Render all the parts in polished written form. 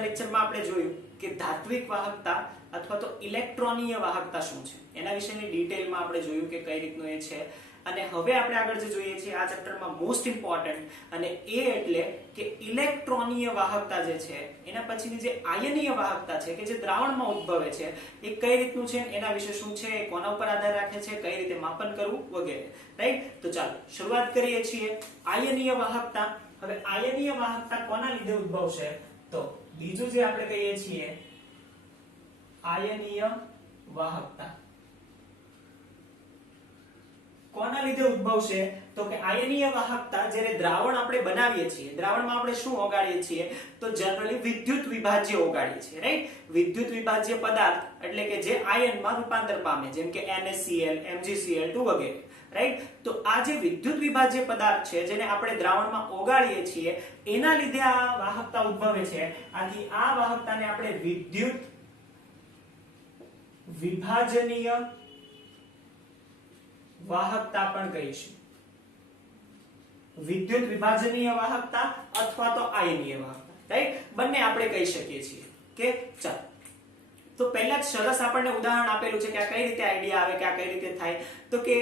આજના લેક્ચરમાં આપણે જોયું કે ધાત્વિક વાહકતા અથવા તો ઇલેક્ટ્રોનીય વાહકતા શું છે એના વિશેની ડિટેલમાં આપણે જોયું કે કઈ રીતનું એ છે અને હવે આપણે આગળ જે જોઈએ છીએ આ ચેપ્ટરમાં મોસ્ટ ઇમ્પોર્ટન્ટ અને એ એટલે કે ઇલેક્ટ્રોનીય વાહકતા જે છે એના પછીની જે આયનીય વાહકતા છે કે જે દ્રાવણમાં ઉદ્ભવે છે એ કઈ રીતનું છે એના વિશે શું છે એ કોના ઉપર આધાર રાખે છે કઈ રીતે માપન કરવું વગેરે રાઈટ તો ચાલો શરૂઆત કરીએ છીએ આયનીય વાહકતા હવે આયનીય વાહકતા કોના લીધે ઉદ્ભવશે તો બીજું જે આપણે કહીએ છીએ આયનીય વાહકતા કોના લીધે ઉદ્ભવશે તો કે આયનીય વાહકતા જ્યારે દ્રાવણ આપણે બનાવીએ છીએ દ્રાવણમાં આપણે શું ઓગાળીએ છીએ તો જનરલી વિદ્યુત વિભાજ્ય ઓગાળીએ છીએ રાઈટ વિદ્યુત વિભાજ્ય પદાર્થ એટલે કે જે આયનમાં રૂપાંતર પામે જેમ કે NaCl MgCl2 વગેરે રાઈટ તો આ જે વિદ્યુત વિભાજ્ય પદાર્થ છે જેને આપણે દ્રાવણમાં ઓગાળીએ છીએ એના લીધે આ વાહકતા ઉદ્ભવે છે આથી આ વાહકતાને આપણે વિદ્યુત વિભાજનીય વાહકતા પણ કહીશું વિદ્યુત વિભાજનીય વાહકતા અથવા તો આયનીય વાહકતા રાઈટ બંને આપણે કહી શકીએ છીએ કે ચાલો તો પહેલા જ સરસ આપણને ઉદાહરણ આપેલું છે કે આ કઈ રીતે આઈડિયા આવે કે આ કઈ રીતે થાય તો કે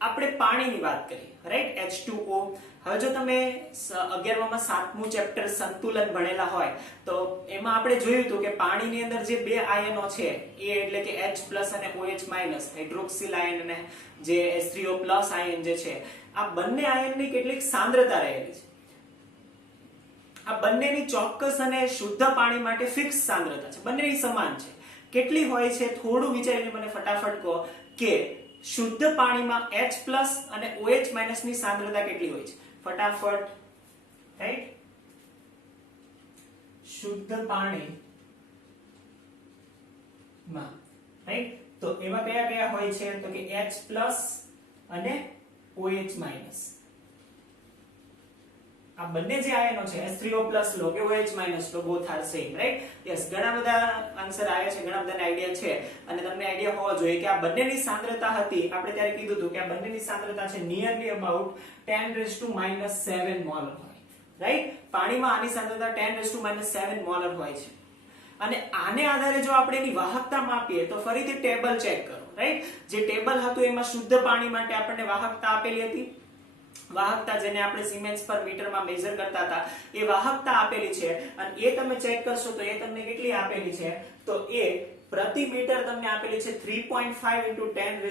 આપણે પાણીની વાત કરીએ રાઈટ H2O હવે જો તમે 11માં 7મું ચેપ્ટર સંતુલન ભણેલા હોય તો એમાં આપણે જોયું હતું કે પાણીની અંદર જે બે આયનો છે એ એટલે કે H+ અને OH- હાઇડ્રોક્સિલ આયન અને જે H3O+ આયન જે છે આ બંને આયનની કેટલીક સાંદ્રતા રહેલી છે આ બંનેની ચોક્કસ અને શુદ્ધ પાણી માટે ફિક્સ સાંદ્રતા છે બંનેની સમાન છે કેટલી હોય છે થોડું વિચારીને મને ફટાફટ કહો કે શુદ્ધ પાણીમાં H+ અને OH- ની સાંદ્રતા કેટલી હોય છે ફટાફટ રાઈટ શુદ્ધ પાણીમાં રાઈટ તો એમાં કયા કયા હોય છે તો કે H+ અને OH- આ બંને જે આયનો છે H3O+ લો કે OH- લો both are same right yes ઘણા બધા આન્સર આવ્યા છે ઘણા બધાને આઈડિયા છે અને તમને આઈડિયા હોવો જોઈએ કે આ બંનેની સાંદ્રતા હતી આપણે ત્યારે કીધું હતું કે આ બંનેની સાંદ્રતા છે નિયરલી અબાઉટ 10⁻⁷ મોલર હોય રાઈટ પાણીમાં આની સાંદ્રતા 10⁻⁷ મોલર હોય છે અને આને આધારે જો આપણે એની વાહકતા માપીએ તો ફરીથી ટેબલ ચેક કરો રાઈટ જે ટેબલ હતું એમાં શુદ્ધ પાણી માટે આપણને વાહકતા આપેલી હતી વાહકતા જેને આપણે સિમેન્સ પર મીટરમાં મેઝર કરતા હતા એ વાહકતા આપેલી છે અને એ તમે ચેક કરશો તો એ તમને કેટલી આપેલી છે તો એ પ્રતિ મીટર તમને આપેલી છે 3.5 × 10⁻⁵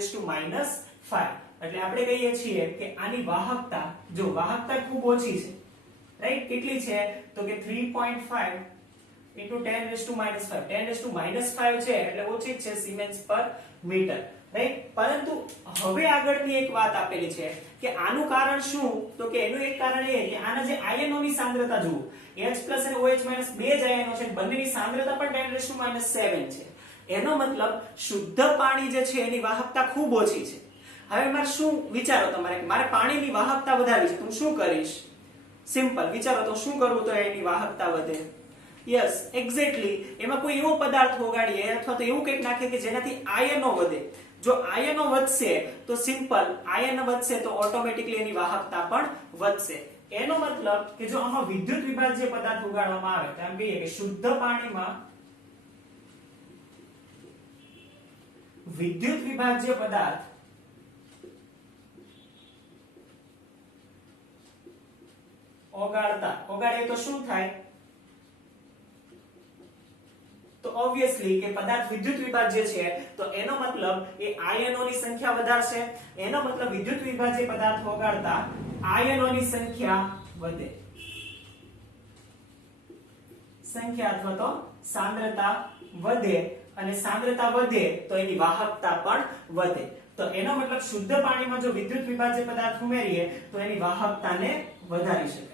એટલે આપણે કહીએ છીએ કે આની વાહકતા જો વાહકતા ખૂબ ઓછી છે રાઈટ કેટલી છે તો કે 3.5 × 10⁻⁵ છે એટલે ઓછી જ છે સિમેન્સ પર મીટર રાઈટ પરંતુ હવે આગળની એક વાત આપેલી છે કે આનું કારણ શું તો કે એનું એક કારણ એ કે આના જે આયનોની સાંદ્રતા જુઓ H+ અને OH- બે જ આયનો છે બંનેની સાંદ્રતા પણ 10⁻⁷ છે એનો મતલબ શુદ્ધ પાણી જે છે એની વાહકતા ખૂબ ઓછી છે હવે મારે શું વિચારો તમારે કે મારે પાણીની વાહકતા વધારવી છે તો હું શું કરીશ સિમ્પલ વિચારો તો શું કરવું તો એની વાહકતા વધે યસ એક્ઝેક્ટલી એમાં કોઈ એવો પદાર્થ ઓગાળીએ અથવા તો એવું કંઈક નાખીએ કે જેનાથી આયનો વધે જો આયનો વધશે તો સિમ્પલ આયન વધશે તો ઓટોમેટિકલી એની વાહકતા પણ વધશે એનો મતલબ કે જો આમાં વિદ્યુત વિભાજ્ય પદાર્થ ઉગાડવામાં આવે તો એમ કહીએ કે શુદ્ધ પાણીમાં વિદ્યુત વિભાજ્ય પદાર્થ ઓગાળીએ તો શું થાય તો ઓબ્વિયસલી કે પદાર્થ વિદ્યુત વિભાજ્ય છે તો એનો મતલબ એ આયનોની સંખ્યા વધારશે એનો મતલબ વિદ્યુત વિભાજ્ય પદાર્થ ઓગાળતા આયનોની સંખ્યા વધે સંખ્યા અથવા તો સાંદ્રતા વધે અને સાંદ્રતા વધે તો એની વાહકતા પણ વધે તો એનો મતલબ શુદ્ધ પાણીમાં જો વિદ્યુત વિભાજ્ય પદાર્થ ઉમેરીએ તો એની વાહકતાને વધારી શકાય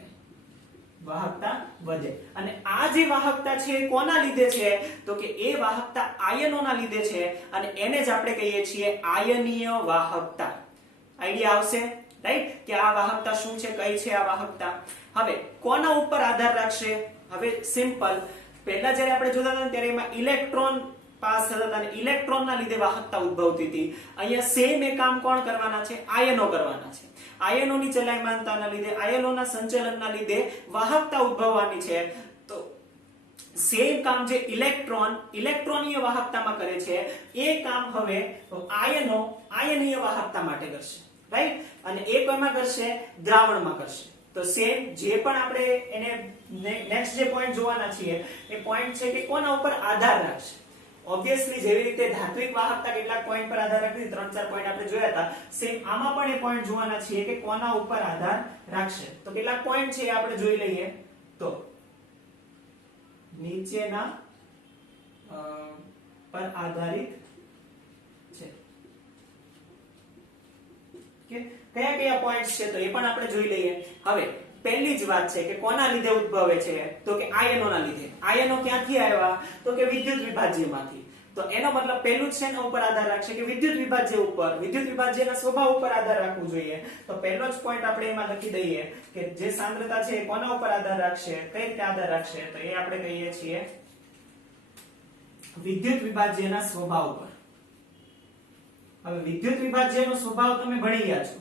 વાહકતા વધે અને આ જે વાહકતા છે એ કોના લીધે છે તો કે એ વાહકતા આયનોના લીધે છે અને એને જ આપણે કહીએ છીએ આયનીય વાહકતા આઈડિયા આવશે રાઈટ કે આ વાહકતા શું છે કઈ છે આ વાહકતા હવે કોના ઉપર આધાર રાખશે હવે સિમ્પલ પહેલા જ્યારે આપણે જોતા હતા ત્યારે એમાં ઇલેક્ટ્રોન પાસ થતા હતા અને ઇલેક્ટ્રોનના લીધે વાહકતા ઉદ્ભવતી હતી અહીંયા સેમ એ કામ કોણ કરવાના છે આયનો કરવાના છે આયનોની ચલાયમાનતાના લીધે આયનોના સંચલનના લીધે વાહકતા ઉદ્ભવવાની છે તો સેમ કામ જે ઇલેક્ટ્રોનીય વાહકતામાં કરે છે એ કામ હવે આયનીય વાહકતા માટે કરશે, રાઈટ? અને એ કોઈમાં કરશે? દ્રાવણમાં કરશે. તો સેમ જે પણ આપણે એને નેક્સ્ટ જે પોઈન્ટ જોવાના છીએ એ પોઈન્ટ છે કે કોના ઉપર આધાર રાખશે. ઓબ્વિયસલી જેવી રીતે ધાત્વિક વાહકતા કેટલાક પોઈન્ટ પર આધાર રાખતી, 3-4 પોઈન્ટ આપણે જોયા હતા, સેમ આમાં પણ એ પોઈન્ટ જોવાના છીએ કે કોના ઉપર આધાર રાખશે. તો કેટલાક પોઈન્ટ છે એ આપણે જોઈ લઈએ. તો નીચેના પર આધારિત છે. કે કયા કયા પોઈન્ટ્સ છે તો એ પણ આપણે જોઈ લઈએ. હવે પહેલી જ વાત છે કે કોના લીધે ઉદ્ભવે છે? તો કે આયનોના લીધે. આયનો ક્યાંથી આવ્યા? તો કે વિદ્યુત વિભાજ્યમાંથી. તો એનો મતલબ પહેલું જ શેના ઉપર આધાર રાખશે? કે વિદ્યુત વિભાજ્ય ઉપર. વિદ્યુત વિભાજ્યના સ્વભાવ ઉપર આધાર રાખવું જોઈએ. તો પહેલો જ પોઈન્ટ આપણે એમાં લખી દઈએ કે જે સાંદ્રતા છે એ કોના ઉપર આધાર રાખશે? કઈ રીતે આધાર રાખશે? તો એ આપણે કહીએ છીએ વિદ્યુત વિભાજ્યના સ્વભાવ ઉપર. હવે વિદ્યુત વિભાજ્યનો સ્વભાવ તમે ભણી ગયા છો.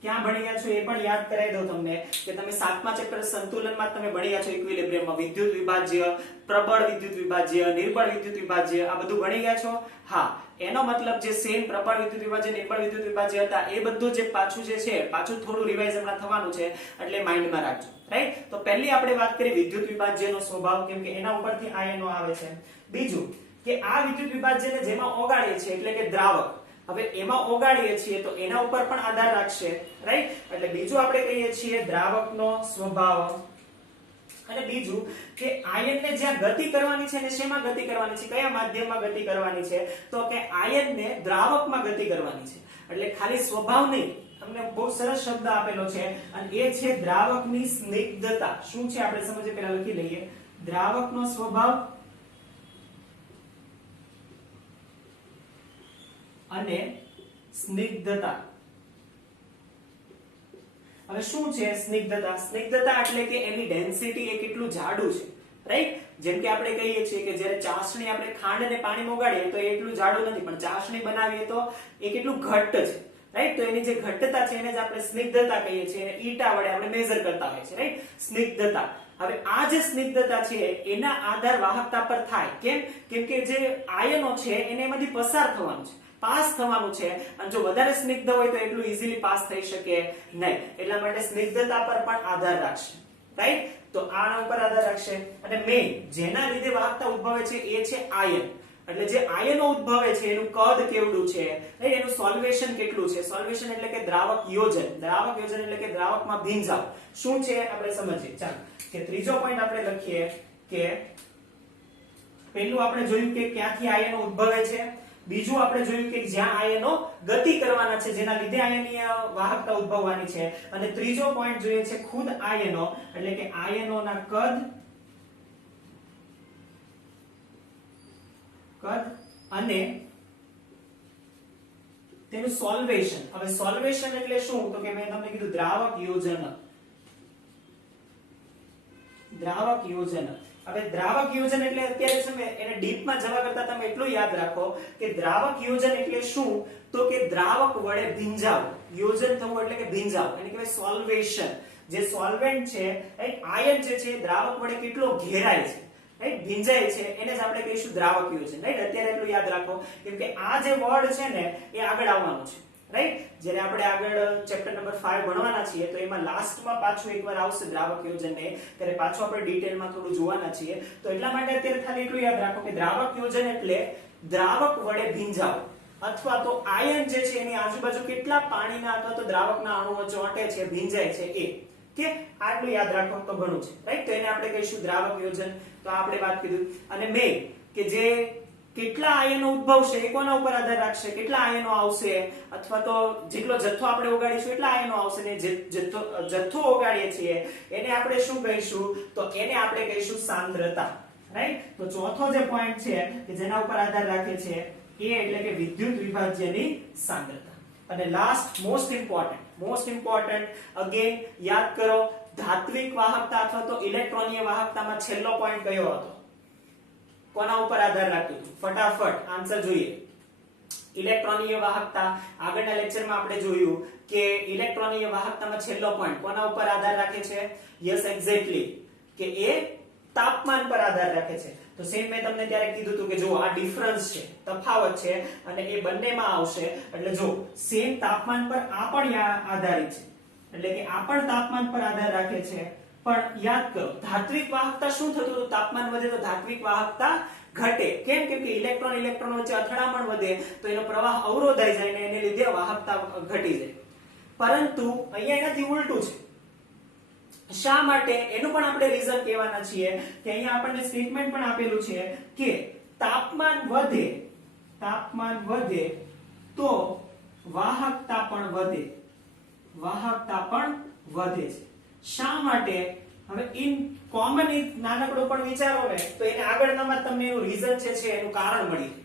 ક્યાં ભણી ગયા છો એ પણ યાદ કરાવી દઉં તમને કે તમે 7મા ચેપ્ટર સંતુલનમાં તમે ભણી ગયા છો. ઇક્વિલિબ્રિયમમાં વિદ્યુત વિભાજ્ય, પ્રબળ વિદ્યુત વિભાજ્ય, નિર્બળ વિદ્યુત વિભાજ્ય, આ બધું ભણી ગયા છો. હા, એનો મતલબ જે સેમ પ્રબળ વિદ્યુત વિભાજ્ય, નિર્બળ વિદ્યુત વિભાજ્ય હતા એ બધું જે પાછું જે છે પાછું થોડું રિવાઇઝ હમણાં થવાનું છે એટલે માઇન્ડમાં રાખજો, રાઈટ? તો પહેલી આપણે વાત કરી વિદ્યુત વિભાજ્યનો સ્વભાવ, કેમ કે એના ઉપરથી આયનો આવે છે. બીજું કે આ વિદ્યુત વિભાજ્યને જેમાં ઓગાળીએ છીએ એટલે કે દ્રાવક, હવે એમાં ઓગાળીએ છીએ તો એના ઉપર પણ આધાર રાખશે, રાઈટ? એટલે બીજું આપણે કહીએ છીએ દ્રાવકનો સ્વભાવ. અને બીજું કે આયનને જ્યાં ગતિ કરવાની છે ને શેમાં ગતિ કરવાની છે? કયા માધ્યમમાં ગતિ કરવાની છે? તો કે આયનને દ્રાવકમાં ગતિ કરવાની છે. એટલે ખાલી સ્વભાવ નહીં, તમને બહુ સરસ શબ્દ આપેલો છે અને એ છે દ્રાવકની સ્નિગ્ધતા. શું છે આપણે સમજીએ, પહેલા લખી લઈએ. દ્રાવકનો સ્વભાવ અને સ્નિગ્ધતા. હવે શું છે સ્નિગ્ધતા? સ્નિગ્ધતા એટલે કે એની ડેન્સિટી એ કેટલું જાડું છે, રાઈટ? જેમ કે આપણે કહીએ છીએ કે જ્યારે ચાસણી આપણે ખાંડ અને પાણીમાં ઓગાળીએ તો એ એટલું જાડું નથી, પણ ચાસણી બનાવીએ તો એ કેટલું ઘટ્ટ છે, રાઈટ? તો એની જે ઘટ્ટતા છે એને જ આપણે સ્નિગ્ધતા કહીએ છીએ. એને ઈટા વડે આપણે મેઝર કરતા હોય છે, રાઈટ? સ્નિગ્ધતા. હવે આ જે સ્નિગ્ધતા છે એના આધાર વાહકતા પર થાય. કેમ? કેમ કે જે આયનો છે એને એમાંથી પસાર થવાનું છે, પાસ થવાનું છે, અને જો વધારે સ્નિગ્ધ હોય તો એટલું ઈઝીલી પાસ થઈ શકે નહીં. એટલા માટે સ્નિગ્ધતા પર પણ આધાર રાખશે, રાઈટ? તો આના ઉપર આધાર રાખશે. અને મેઇન જેના લીધે વાહકતા ઉદ્ભવે છે એ છે આયન. એટલે જે આયનો ઉદ્ભવે છે એનું કદ કેવડું છે, રાઈટ? એનું સોલ્વેશન કેટલું છે? સોલ્વેશન એટલે કે દ્રાવક યોજન. દ્રાવક યોજન એટલે કે દ્રાવકમાં ભીંજાવ. શું છે આપણે સમજીએ. ચાલો કે ત્રીજો પોઈન્ટ આપણે લખીએ કે પહેલું આપણે જોયું કે ક્યાંથી આયનો ઉદ્ભવે છે. બીજું આપણે જોયું કે જ્યાં આયનો ગતિ કરવાના છે જેના લીધે આયનીય વાહકતા ઉદ્ભવવાની છે. અને ત્રીજો પોઈન્ટ જોઈએ છે ખુદ આયનો, એટલે કે આયનોના કદ અને તેનું સોલ્વેશન. હવે સોલ્વેશન એટલે શું? તો કે મેં તમને કીધું દ્રાવક યોજન. દ્રાવક યોજન. હવે દ્રાવક યોજન એટલે અત્યારે તમે એને ડીપમાં જવા કરતા તમે એટલું યાદ રાખો કે દ્રાવક યોજન એટલે શું? તો કે દ્રાવક વડે ભીંજાવ. યોજન થવું એટલે કે ભીંજાવ, એને કહેવાય સોલ્વેશન. જે સોલ્વેન્ટ છે, રાઈટ? આયન જે છે દ્રાવક વડે કેટલો ઘેરાય છે, રાઈટ? ભીંજાય છે, એને જ આપણે કહીશું દ્રાવક યોજન, રાઈટ? અત્યારે એટલું યાદ રાખો કેમ કે આ જે વર્ડ છે ને એ આગળ આવવાનું છે, રાઈટ? જ્યારે આપણે આગળ ચેપ્ટર નંબર 5 ભણવાના છીએ તો એમાં લાસ્ટમાં પાછું એકવાર આવશે દ્રાવક યોજનને, ત્યારે પાછું આપણે ડિટેલમાં થોડું જોવાના છીએ. તો એટલા માટે અત્યારે ખાલી એટલું યાદ રાખો કે દ્રાવક યોજન એટલે દ્રાવક વડે ભીંજાવ, અથવા તો આયન જે છે એની આજુબાજુ કેટલા પાણીના અથવા તો દ્રાવકના અણુઓ ચોંટે છે, ભીંજાય છે એ. કે આટલું યાદ રાખો તો ઘણું છે, રાઈટ? તો એને આપણે કહીશું દ્રાવક યોજન. તો આપણે વાત કીધું. અને મેં કે જે કેટલા આયનો ઉદ્ભવશે એ કોના ઉપર આધાર રાખશે? કેટલા આયનો આવશે, અથવા તો જેટલો જથ્થો આપણે ઓગાળીશું એટલા આયનો આવશે. ને જે જથ્થો ઓગાળીએ છીએ એને આપણે શું કહીશું? તો એને આપણે કહીશું સાંદ્રતા, રાઈટ? તો ચોથો જે પોઈન્ટ છે કે જેના ઉપર આધાર રાખે છે એ એટલે કે વિદ્યુત વિભાજ્યની સાંદ્રતા. અને લાસ્ટ મોસ્ટ ઇમ્પોર્ટન્ટ અગેન યાદ કરો, ધાત્વિક વાહકતા અથવા તો ઇલેક્ટ્રોનીય વાહકતામાં છેલ્લો પોઈન્ટ કયો હતો? કોના ઉપર આધાર રાખતું હતું? ફટાફટ આન્સર જોઈએ. ઇલેક્ટ્રોનીય વાહકતા આગળના લેક્ચરમાં આપણે જોયું કે ઇલેક્ટ્રોનીય વાહકતામાં છેલ્લો પોઈન્ટ કોના ઉપર આધાર રાખે છે? યસ એક્ઝેક્ટલી, કે એ તાપમાન પર આધાર રાખે છે. તો સેમ મેં તમને ત્યારે કીધું હતું કે જો આ ડિફરન્સ છે, તફાવત છે, અને એ બંનેમાં આવશે એટલે જો સેમ તાપમાન પર આ પણ આધારિત છે, એટલે કે આ પણ તાપમાન પર આધાર રાખે છે. પણ યાદ કરો ધાત્વિક વાહકતા શું થતું હતું? તાપમાન વધે તો ધાત્વિક વાહકતા ઘટે. કેમ? કેમ કે ઇલેક્ટ્રોન વચ્ચે અથડામણ વધે તો એનો પ્રવાહ અવરોધાઈ જાય ને એને લીધે વાહકતા ઘટી જાય. પરંતુ અહીંયા એનાથી ઉલટું છે. શા માટે? એનું પણ આપણે રીઝન કહેવાના છીએ કે અહીંયા આપણને સ્ટેટમેન્ટ પણ આપેલું છે કે તાપમાન વધે તો વાહકતા પણ વધે. વાહકતા પણ વધે છે. શા માટે? હવે ઇન કોમન એક નાનકડો પણ વિચારો ને તો એને આગળનામાં તમને એનું રીઝન છે એનું કારણ મળી જાય.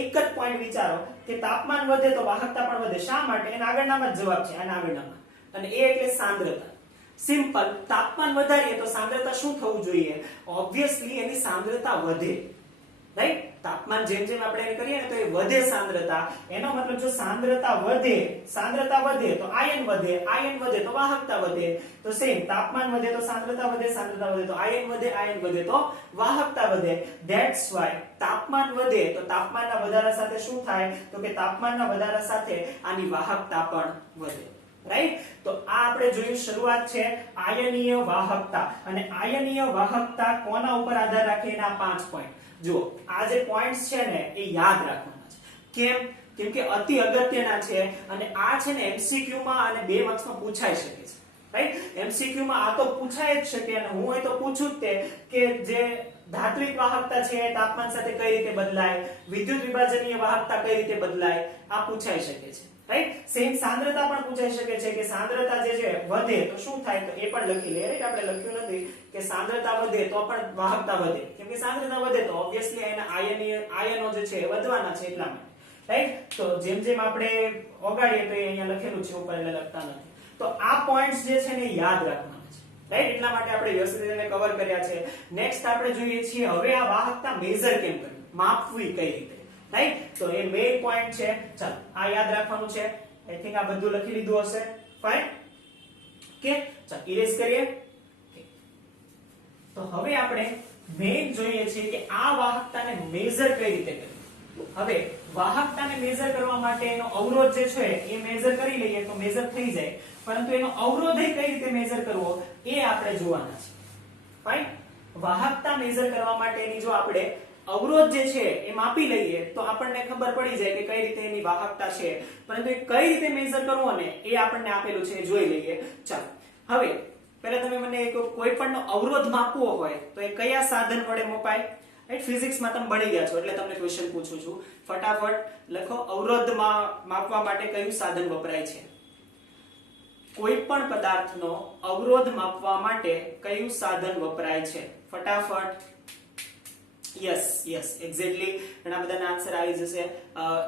એક જ પોઈન્ટ વિચારો કે તાપમાન વધે તો વાહકતા પણ વધે. શા માટે? એના આગળનામાં જ જવાબ છે, આના આગળનામાં. અને એ એટલે સાંદ્રતા. સિમ્પલ. તાપમાન વધારીએ તો સાંદ્રતા શું થવું જોઈએ? ઓબ્વિયસલી એની સાંદ્રતા વધે. રાઈટ? તાપમાન જેમ જેમ આપણે એને કરીએ ને તો એ વધે સાંદ્રતા. એનો મતલબ જો સાંદ્રતા વધે તો આયન વધે તો વાહકતા વધે. તો સેમ તાપમાન વધે તો સાંદ્રતા વધે તો આયન વધે તો વાહકતા વધે. ધેટ્સ વાય તાપમાન વધે તો તાપમાનના વધારા સાથે શું થાય? તો કે તાપમાનના વધારા સાથે આની વાહકતા પણ વધે. રાઈટ? તો આ આપણે જોયું શરૂઆત છે આયનીય વાહકતા. અને આયનીય વાહકતા કોના ઉપર આધાર રાખે? એના 5 પોઈન્ટ. જો આ જે પોઈન્ટ્સ છે ને એ યાદ રાખવાના છે. કેમ? કેમ કે અતિ અગત્યના છે અને આ છે ને MCQ માં અને 2 માર્ક્સમાં પૂછાઈ શકે છે. રાઈટ? MCQ માં આ તો પૂછાય જ શકે અને હું અહીં તો પૂછું જ તે કે જે ધાત્વિક વાહકતા છે તાપમાન સાથે કઈ રીતે બદલાય, વિદ્યુત વિભાજનીય વાહકતા કઈ રીતે બદલાય, આ પૂછાઈ શકે છે. રાઈટ? સેમ સાંદ્રતા પણ પૂછાઈ શકે છે કે સાંદ્રતા જે છે વધે તો શું થાય? તો એ પણ લખી લે. રાઈટ? આપણે લખ્યું નથી કે સાંદ્રતા વધે તો પણ વાહકતા વધે. કેમ કે સાંદ્રતા વધે તો ઓબ્વિયસલી એના આયનો જે છે વધવાના છે એટલા માટે. રાઈટ? તો જેમ જેમ આપણે ઓગાડીએ તો એ અહીંયા લખેલું છે ઉપર એટલે લખતા નથી. તો આ પોઈન્ટ્સ જે છે ને યાદ રાખવાના છે. રાઈટ? એટલા માટે આપણે વ્યવસ્થિત એને કવર કર્યા છે. નેક્સ્ટ આપણે જોઈએ છીએ હવે આ વાહકતા મેઝર કેમ કરવી, માપવી કઈ રીતે. રાઈટ? તો એ મેઇન પોઈન્ટ છે. ચાલો આ યાદ રાખવાનું છે. આઈ થિંક આ બધું લખી લીધું હશે. ફાઇન. ઓકે, ચાલો ઇરેઝ કરીએ. તો હવે આપણે મેઇન જોઈએ છે કે આ વાહકતાને મેઝર કઈ રીતે કરવી. હવે વાહકતાને મેઝર કરવા માટે એનો અવરોધ જે છે એ મેઝર કરી લઈએ તો મેઝર થઈ જાય. પરંતુ એનો અવરોધ કઈ રીતે મેઝર કરવો એ આપણે જોવાના છે. ફાઇન. વાહકતા મેઝર કરવા માટેની જો આપણે અવરોધ જે છે એ માપી લઈએ તો આપણને ખબર પડી જાય કે કઈ રીતે એની વાહકતા છે. પરંતુ એ કઈ રીતે મેઝર કરવો ને એ આપણને આપેલું છે, જોઈ લઈએ. ચાલો હવે પહેલા તમે મને કોઈ પણ અવરોધ માપવો હોય તો એ કયા સાધન વડે મપાય? રાઈટ? ફિઝિક્સમાં તમે ભણી ગયા છો એટલે તમને ક્વેશ્ચન પૂછું છું. ફટાફટ લખો. અવરોધ માપવા માટે કયું સાધન વપરાય છે? કોઈ પણ પદાર્થનો અવરોધ માપવા માટે કયું સાધન વપરાય છે? ફટાફટ. Yes exactly. ઘણા બધાના આન્સર આવી જશે.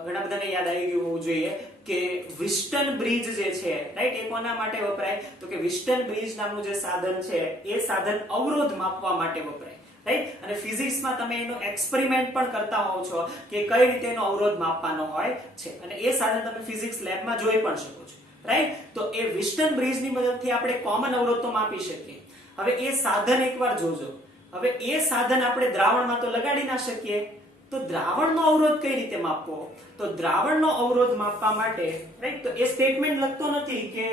ઘણા બધાને યાદ આવી ગયું હોવું જોઈએ કે વિસ્ટન બ્રિજ જે છે રાઈટ એ કોના માટે વપરાય? તો કે વિસ્ટન બ્રિજ નામનું જે સાધન છે એ સાધન અવરોધ માપવા માટે વપરાય. રાઈટ? અને ફિઝિક્સમાં તમે એનો એક્સપેરિમેન્ટ પણ કરતા હોવ છો કે કઈ રીતે એનો અવરોધ માપવાનો હોય છે અને એ સાધન તમે ફિઝિક્સ લેબમાં જોઈ પણ શકો છો. રાઈટ? તો એ વિસ્ટન બ્રિજની મદદથી આપણે કોમન અવરોધ તો માપી શકીએ. હવે એ સાધન એકવાર જોજો. હવે એ સાધન આપણે દ્રાવણમાં તો લગાડી ના શકીએ. તો દ્રાવણનો અવરોધ કઈ રીતે માપવો? તો દ્રાવણનો અવરોધ માપવા માટે રાઈટ તો એ સ્ટેટમેન્ટ લખતો નથી કે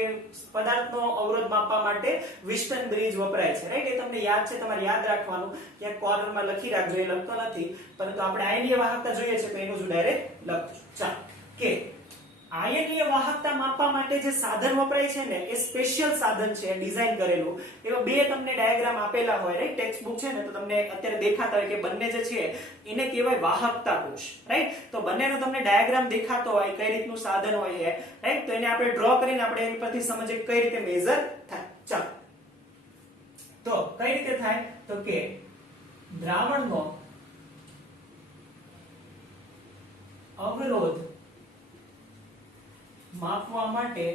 પદાર્થનો અવરોધ માપવા માટે વિસ્ટન બ્રિજ વપરાય છે. રાઈટ? એ તમને યાદ છે, તમારે યાદ રાખવાનું. ક્યાંક કોર્નરમાં લખી રાખજો, એ લખતો નથી. પરંતુ આપણે આયનીય વાહકતા જોઈએ છે તો એનું જ ડાયરેક્ટ લખજો. ચાલો કે આયનીય વાહકતા માપવા માટે જે સાધન વપરાય છે ને એ સ્પેશિયલ સાધન છે, ડિઝાઇન કરેલું. એવા બે તમને ડાયાગ્રામ આપેલા હોય રાઈટ ટેક્સ્ટ બુક છે ને તો તમને અત્યારે દેખાતા હોય કે બંને જે છે એને કહેવાય વાહકતા કોષ. રાઈટ? તો બંનેનો તમને ડાયાગ્રામ દેખાતો હોય કઈ રીતનું સાધન હોય છે. રાઈટ? તો એને આપણે ડ્રો કરીને આપણે એની પરથી સમજીએ કઈ રીતે મેઝર થાય. ચાલો તો કઈ રીતે થાય? તો કે દ્રાવણનો અવરોધ માપવા માટે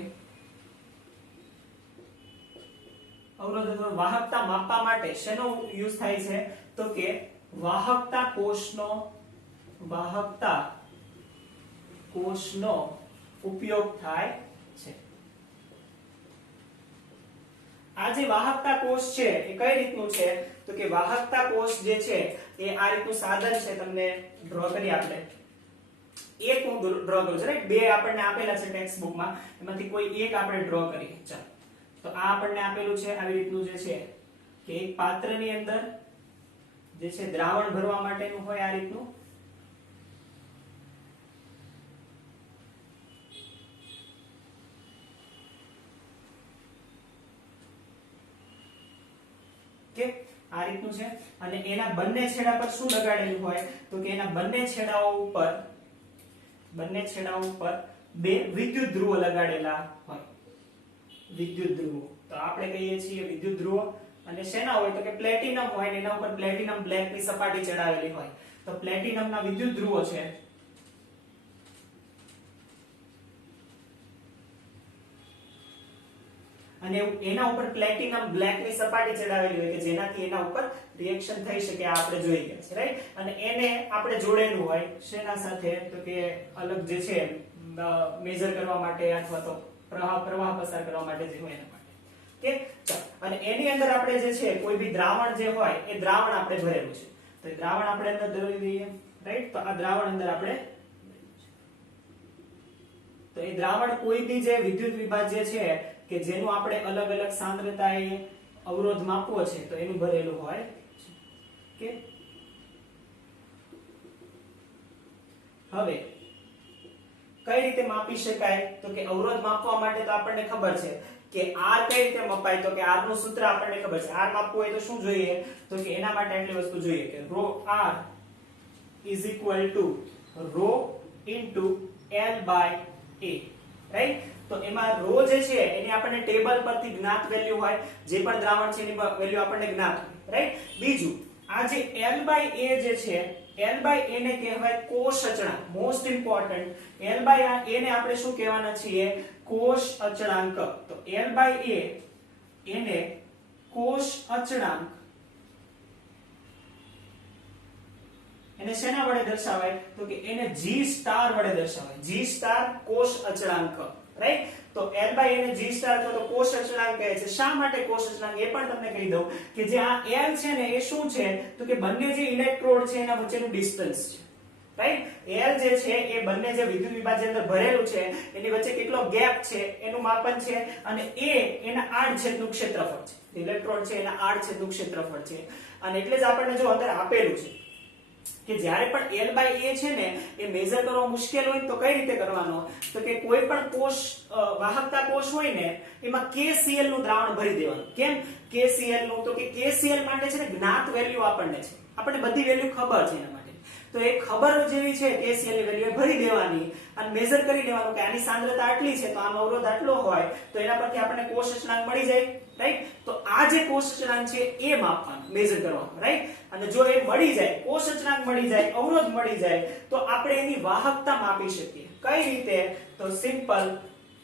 અવરોધ અથવા વાહકતા માપવા માટે શેનો યુઝ થાય છે? તો કે વાહકતા કોષનો ઉપયોગ થાય છે. આ જે વાહકતા કોષ છે એ કઈ રીતનું છે તો કે વાહકતા કોષ જે છે એ આ રીતનું સાધન છે. તમને ડ્રો કરી આપણે એક હું ડ્રો કરું છું, રાઈટ? બે આપણને આપેલા છે ટેક્સ્ટ બુકમાં, એમાંથી કોઈ એક આપણે ડ્રો કરીએ. ચાલો, તો આ આપણને આપેલું છે આવી રીતનું જે છે કે એક પાત્રની અંદર જે છે દ્રાવણ ભરવા માટેનું હોય આ રીતનું. કે આ રીતનું છે અને એના બંને છેડા પર શું લગાડેલું હોય તો કે એના બંને છેડાઓ ઉપર બે વિદ્યુત ધ્રુવો લગાડેલા હોય. વિદ્યુત ધ્રુવો તો આપણે કહીએ છીએ વિદ્યુત ધ્રુવો. અને શેના હોય તો કે પ્લેટિનમ હોય ને એના ઉપર પ્લેટિનમ બ્લેક ની સપાટી ચડાવેલી હોય. તો પ્લેટિનમ ના વિદ્યુત ધ્રુવો છે અને એના ઉપર પ્લેટિનમ બ્લેક ની સપાટી ચડાવેલી હોય કે જેનાથી એના ઉપર રિએક્શન થઈ શકે. આ આપણે જોઈ ગયા છે, રાઈટ? અને એને આપણે જોડેલું હોય શેના સાથે તો કે અલગ જે છે મેઝર કરવા માટે અથવા તો પ્રવાહ પસાર કરવા માટે જે હોય એના માટે. કે અને એની અંદર આપણે જે છે કોઈ બી દ્રાવણ જે હોય એ દ્રાવણ આપણે ભરેલું છે. તો એ દ્રાવણ આપણે અંદર દોરી દઈએ, રાઈટ? તો આ દ્રાવણ અંદર આપણે તો એ દ્રાવણ કોઈ બી જે વિદ્યુત વિભાજ્ય છે કે જેનું આપણે અલગ અલગ સાંદ્રતાએ અવરોધ માપવો છે તો એનું ભરેલું હોય કે હવે કઈ રીતે માપી શકાય તો કે અવરોધ માપવા માટે તો આપણને ખબર છે કે R કઈ રીતે મપાય તો કે R નું સૂત્ર આપણને ખબર છે. R માપવું હોય તો શું જોઈએ તો કે એના માટે આટલી વસ્તુ જોઈએ કે ρ R is equal to ρ into L by A, right? તો એમાં ρ જે છે એની આપણને ટેબલ પરથી જ્ઞાત વેલ્યુ હોય, જે પણ દ્રાવણ છે એની વેલ્યુ આપણને જ્ઞાત હોય, રાઈટ? બીજું આ જે L by A જે છે L by A ને કહેવાય કોષ અચળાંક. Most important, L by A ને આપણે શું કહેવાના છીએ કોષ અચળાંક. તો L by A એને કોષ અચળાંક એને શેના વડે દર્શાવાય તો કે એને G સ્ટાર વડે દર્શાવાય. G સ્ટાર કોષ અચળાંક, રાઈટ? તો L by A ને G સ્ટાર તો કોષ અચળાંક કહે છે. શા માટે કોષ અચળાંક એ પણ તમને કહી દઉં કે જે આ L છે ને એ શું છે તો કે બંને જે ઇલેક્ટ્રોડ છે એના વચ્ચેનું ડિસ્ટન્સ છે, રાઈટ? L જે છે એ બંને જે વિદ્યુત વિભાજ્ય અંદર ભરેલું છે એની વચ્ચે કેટલો ગેપ છે એનું માપન છે. અને A એના આડછેદનું ક્ષેત્રફળ છે. ઇલેક્ટ્રોડ છે એના આડછેદનું ક્ષેત્રફળ છે. અને એટલે જ આપણને જો અંદર આપેલું છે કે જ્યારે પણ L by A છે ને એ મેઝર કરવો મુશ્કેલ હોય તો કઈ રીતે કરવાનો તો કે કોઈ પણ કોષ વાહકતા કોષ હોય ને એમાં KCl નું દ્રાવણ ભરી દેવાનું. કેમ KCl નું તો કે KCl માટે છે ને જ્ઞાત વેલ્યુ આપણને છે, આપણને બધી વેલ્યુ ખબર છે એના માટે. તો એ ખબર જેવી છે KCl ની વેલ્યુ ભરી દેવાની અને મેઝર કરી લેવાનું કે આની સાંદ્રતા આટલી છે તો આનો અવરોધ આટલો હોય તો એના પરથી આપણને કોષ અચળાંક મળી જાય, રાઈટ? તો આ જે કોષ અચળાંક છે એ માપવાનું, મેઝર કરવાનું, રાઈટ? અને જો એ મળી જાય, કોષ અચળાંક મળી જાય, અવરોધ મળી જાય તો આપણે એની વાહકતા માપી શકીએ. કઈ રીતે તો સિમ્પલ.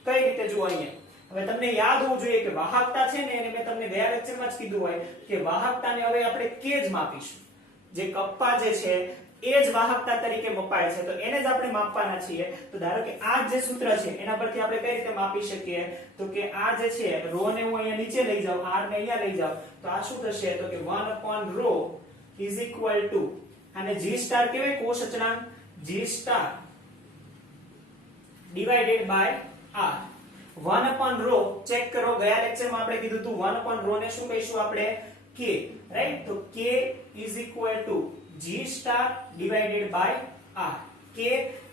કઈ રીતે જુઓ અહીંયા હવે તમને યાદ હોવું જોઈએ કે વાહકતા છે ને એને મેં તમને ગયા લેક્ચરમાં જ કીધું હોય કે વાહકતાને હવે આપણે કે જ માપીશું. જે કપ્પા જે છે એ જ વાહકતા તરીકે મપાય છે તો એને જ આપણે માપવાના છીએ. તો ધારો કે આ જે સૂત્ર છે એના પરથી આપણે કઈ રીતે માપી શકીએ તો કે આ જે છે ρ ને હું અહીંયા નીચે લઈ જાઉં, R ને અહીંયા લઈ જાઉં તો આ શું થશે તો કે 1/ρ is equal to અને G સ્ટાર કેવાય કોષ અચળાંક, G star divided by R. 1/ρ check કરો, ગયા લેક્ચરમાં આપણે કીધું હતું 1/ρ ને શું કહીશું આપણે K, રાઈટ? તો K is equal to G star divided by R. K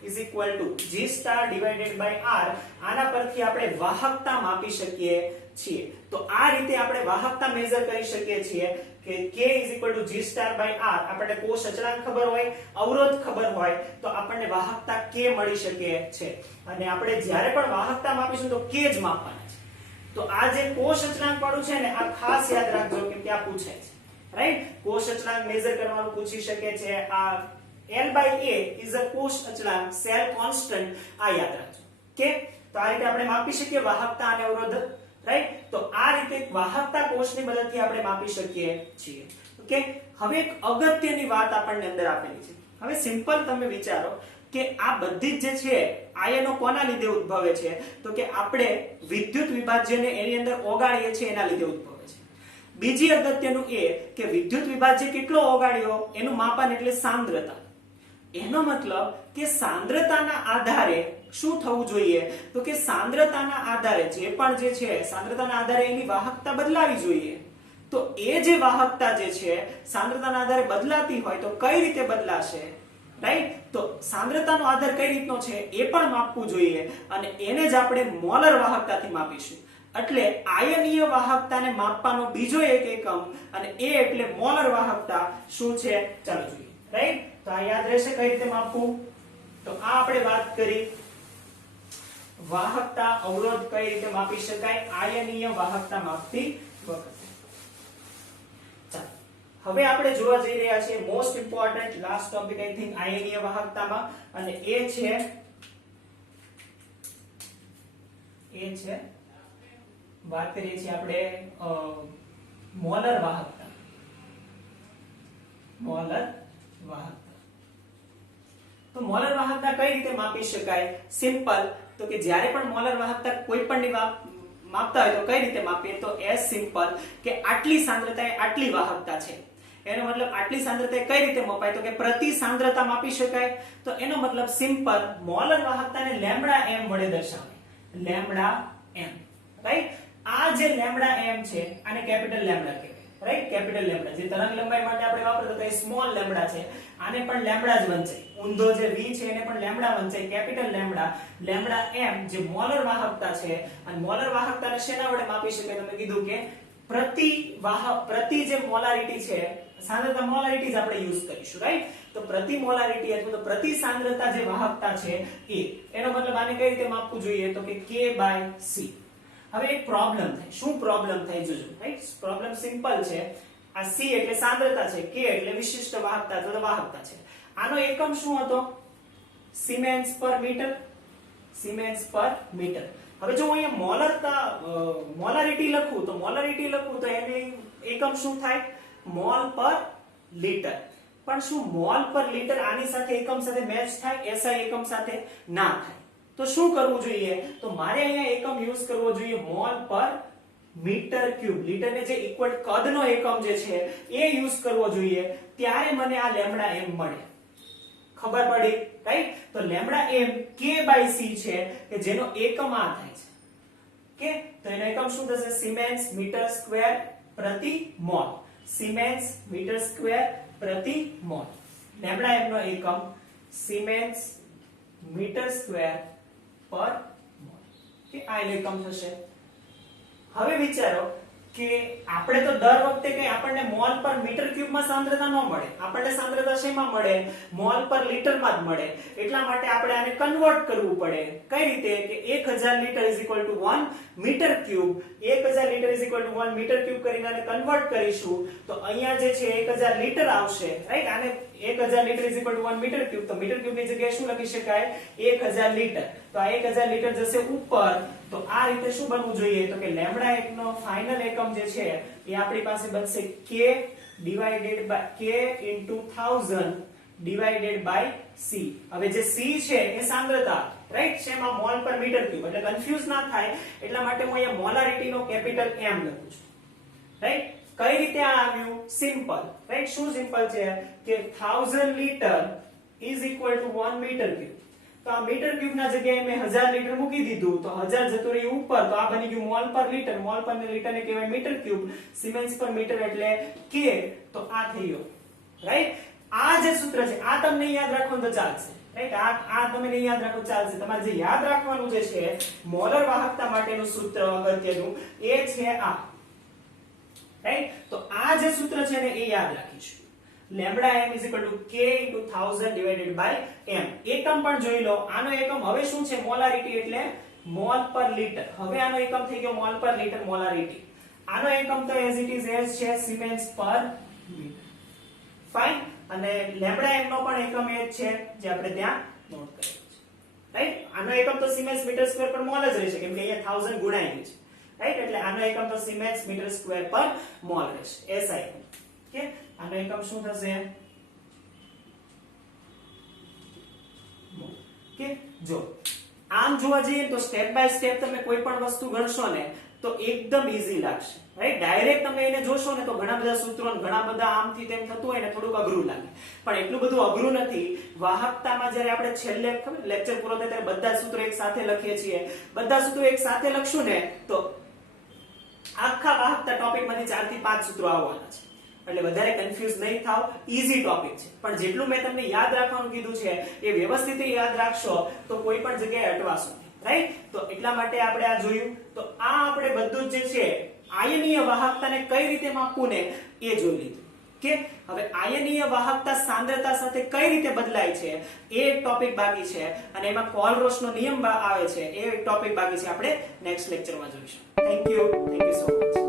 is equal to G star divided by R. આના પરથી આપણે વાહકતા માપી શકીએ છીએ. તો આ રીતે આપણે વાહકતા મેઝર કરી શકીએ છીએ કે K is equal to G star by R. આપણને કોષ અચળાંક ખબર હોય, અવરોધ ખબર હોય તો આપણને વાહકતા K મળી શકે છે. અને આપણે જ્યારે પણ વાહકતા માપીશું તો K જ માપવાના છે. તો આ જે કોષ અચળાંક વાળું છે ને આ ખાસ યાદ રાખજો કે ત્યાં પૂછાય છે, રાઈટ? કોષ અચળાંક મેઝર કરવાનું પૂછી શકે છે. આ L by A is a કોષ અચળાંક, સેલ કોન્સ્ટન્ટ, આ યાદ રાખજો. કે તો આ રીતે આપણે માપી શકીએ વાહકતા અને અવરોધ, રાઈટ? તો આ રીતે વાહકતા કોષની મદદથી આપણે માપી શકીએ છીએ. ઓકે, હવે એક અગત્યની વાત આપણને અંદર આપેલી છે. હવે સિમ્પલ તમે વિચારો કે આ બધી જ જે છે આયનો કોના લીધે ઉદ્ભવે છે તો કે આપણે વિદ્યુત વિભાજ્યને એની અંદર ઓગાળીએ છીએ એના લીધે ઉદ્ભવે છે. બીજી અગત્યનું એ કે વિદ્યુત વિભાજ્ય કેટલો ઓગાળ્યો એનું માપન એટલે સાંદ્રતા. એનો મતલબ કે સાંદ્રતાના આધારે શું થવું જોઈએ તો કે સાંદ્રતાના આધારે જે પણ જે છે સાંદ્રતાના આધારે એની વાહકતા બદલાવી જોઈએ. તો એ જે વાહકતા જે છે સાંદ્રતાના આધારે બદલાતી હોય તો કઈ રીતે બદલાશે, રાઈટ? તો સાંદ્રતાનો આધાર કઈ રીતનો છે એ પણ માપવું જોઈએ અને એને જ આપણે મોલર વાહકતાથી માપીશું. એટલે આયનીય વાહકતાને માપવાનો બીજો એક એકમ અને એ એટલે મોલર વાહકતા શું છે ચાલો જોઈએ, રાઈટ? તો આ યાદ રહેશે કઈ રીતે માપવું. તો આ આપણે વાત કરી વાહકતા અવરોધ કઈ રીતે માપી શકાય આયનીય વાહકતા માપતી વખતે. હવે આપણે જોવા જઈ રહ્યા છીએ most important last topic I think આયનીય વાહકતામાં અને એ છે વાત કરીએ છીએ આપણે મોલર વાહકતા. મોલર વાહકતા તો મોલર વાહકતા કઈ રીતે માપી શકાય? સિમ્પલ. તો કે જ્યારે પણ મોલર વાહકતા કોઈ પણ માપતા હોય તો કઈ રીતે માપીએ? તો એસ સિમ્પલ કે આટલી સાંદ્રતાએ આટલી વાહકતા છે. એનો મતલબ આટલી સાંદ્રતા કઈ રીતે મપાય તો કે પ્રતિ સાંદ્રતા માપી શકાય. તો એનો મતલબ સિમ્પલ મોલર વાહકતાને લેમ્બડા એમ વડે દર્શાવે. લેમ્બડા એમ, રાઈટ? આ જે લેમ્બડા એમ છે આને કેપિટલ લેમ્બડા કહેવાય, રાઈટ? કેપિટલ લેમ્બડા જે તરંગ લંબાઈ માટે આપણે વાપરતા હતા એ સ્મોલ લેમ્બડા છે. આને પણ લેમ્બડા જ વંચાય. ઊંધો જે v છે એને પણ લેમ્બડા વંચાય. કેપિટલ લેમ્બડા લેમ્બડા એમ જે મોલર વાહકતા છે અને મોલર વાહકતાને શેના વડે માપી શકાય? તમે કીધું કે પ્રતિ જે મોલારિટી છે સાંદ્રતા મોલારિટી જ આપણે યુઝ કરીશું, રાઈટ? તો પ્રતિ મોલારિટી અથવા તો પ્રતિ સાંદ્રતા જે વાહકતા છે એ એનો મતલબ આને કઈ રીતે માપવું જોઈએ તો કે K/C. હવે એક પ્રોબ્લેમ થાય. શું પ્રોબ્લેમ થાય જોજો, રાઈટ? પ્રોબ્લેમ સિમ્પલ છે. આ C એટલે સાંદ્રતા છે, K એટલે વિશિષ્ટ વાહકતા અથવા વાહકતા છે. આનો એકમ શું હતો? સિમેન્સ પર મીટર. સિમેન્સ પર મીટર. હવે જો હું અહીંયા મોલારિટી લખું તો એની એકમ શું થાય? મોલ પર લીટર. પણ શું મોલ પર લીટર આની સાથે એકમ સાથે મેચ થાય? SI એકમ સાથે ના થાય. તો શું કરવું જોઈએ? તો મારે અહીંયા એકમ યુઝ કરવો જોઈએ મોલ પર મીટર ક્યુબ. લીટરને જે ઇક્વલ કદનો એકમ જે છે એ યુઝ કરવો જોઈએ. ત્યારે મને આ લેમ્બડા એમ મળે. ખબર પડી, રાઈટ? તો લેમ્બડા એમ K/C છે કે જેનો એકમ આ થાય છે. કે તો એનો એકમ શું થશે? સિમેન્સ મીટર સ્ક્વેર પ્રતિ મોલ. સિમેન્સ મીટર સ્ક્વેર પ્રતિ મોલ. લેમ્બડા એમ નો એકમ સિમેન્સ મીટર સ્ક્વેર પર મોલ. કે આ એનો એકમ થશે. હવે વિચારો કે આપણે તો દર વખતે કે આપણને મોલ પર મીટર ક્યુબમાં સાંદ્રતા ન મળે. આપણને સાંદ્રતા શેમાં મળે? મોલ પર લીટરમાં જ મળે. એટલા માટે આપણે આને કન્વર્ટ કરવું પડે. કઈ રીતે? કે 1000 litre = 1 metre cube. 1000 litre = 1 metre cube કરીને આને કન્વર્ટ કરીશું તો અહીંયા જે છે 1000 લીટર આવશે, રાઈટ? આને 1000 લીટર = 1 મીટર ક્યુબ. તો મીટર ક્યુબ ની જગ્યાએ શું લખી શકાય? 1000 લીટર. તો આ 1000 લીટર જશે ઉપર. તો આ રીતે શું બનવું જોઈએ તો કે લેમ્બડા એકનો ફાઇનલ એકમ જે છે એ આપણી પાસે બનશે K × 1000 / C. હવે જે C છે એ સાંદ્રતા, રાઈટ? શેમાં? મોલ પર મીટર ક્યુબ. એટલે કન્ફ્યુઝ ના થાય એટલા માટે હું અહીંયા મોલારિટી નો કેપિટલ M લખું છું, રાઈટ? કઈ રીતે આ આવ્યું? Simple, right? શું સિમ્પલ છે કે 1000 લીટર = 1 મીટર ક્યુબ. તો આ મીટર ક્યુબ ના જગ્યાએ મેં 1000 લીટર મૂકી દીધું તો 1000 જતું રહ્યું ઉપર. તો આ બની ગયું મોલ પર લીટર. મોલ પર લીટર ને કહેવાય મીટર ક્યુબ. સિમેન્સ પર મીટર એટલે K. તો આ થઈ ગયો, રાઈટ? આ જે સૂત્ર છે આ તમને યાદ રાખવાનું તો ચાલશે, રાઈટ? આ તમને યાદ રાખવું ચાલશે. તમારે જે યાદ રાખવાનું જે છે મોલર વાહકતા માટેનું સૂત્ર અગત્યનું એ છે આ, રાઈટ? તો આ જે સૂત્ર છે ને એ યાદ રાખીશું. Lambda m = K × 1000 / M. એકમ પણ જોઈ લો. આનો એકમ હવે શું છે? મોલારિટી એટલે મોલ પર લીટર. હવે આનો એકમ થઈ ગયો મોલ પર લીટર, મોલારિટી. આનો એકમ તો as it is as છે સિમેન્સ પર મીટર. ફાઇન. અને લેમ્બડા m નો પણ એકમ એ જ છે જે આપણે ત્યાં નોટ કરેલું છે, રાઈટ? આનો એકમ તો સિમેન્સ મીટર સ્ક્વેર પર મોલ જ રહેશે કેમ કે અહીંયા 1000 ગુણાયેલું છે, રાઈટ? એટલે આનો એકમ તો સિમેન્સ મીટર સ્ક્વેર પર મોલ રહેશે. SI. ઓકે? આનો એકમ શું થશે? મોલ. કે જો આમ જોવા જઈએ તો સ્ટેપ બાય સ્ટેપ તમે કોઈ પણ વસ્તુ ગણશો ને તો એકદમ ઈઝી લાગશે, રાઈટ? ડાયરેક્ટ તમે એને જોશો ને તો ઘણા બધા સૂત્રો ઘણા બધા આમથી તેમ થતું હોય ને થોડુંક અઘરું લાગે, પણ એટલું બધું અઘરું નથી. વાહકતામાં જ્યારે આપણે છેલ્લે લેક્ચર પૂરો થાય ત્યારે બધા સૂત્રો એક સાથે લખીએ છીએ, બધા સૂત્રો એક સાથે લખશું ને તો આખા વાહકતા ટોપિકમાંથી 4 થી 5 સૂત્રો આવવાના છે. એટલે વધારે કન્ફ્યુઝ નહીં થાવ, ઈઝી ટોપિક છે. પણ જેટલું મેં તમને યાદ રાખવાનું કીધું છે એ વ્યવસ્થિત યાદ રાખશો તો કોઈ પણ જગ્યાએ અટવાશો નહીં, રાઈટ? તો એટલા માટે આપણે આ જોયું. તો આ આપણે બધું જ જે છે આયનીય વાહકતાને કઈ રીતે માપવું ને એ જોઈ લીધું કે હવે આયનીય વાહકતા સાંદ્રતા સાથે કઈ રીતે બદલાય છે એ ટોપિક બાકી છે, અને એમાં કોલરોસનો નિયમ આવે છે એ ટોપિક બાકી છે. આપણે નેક્સ્ટ લેક્ચરમાં જોઈશું. Thank you so much.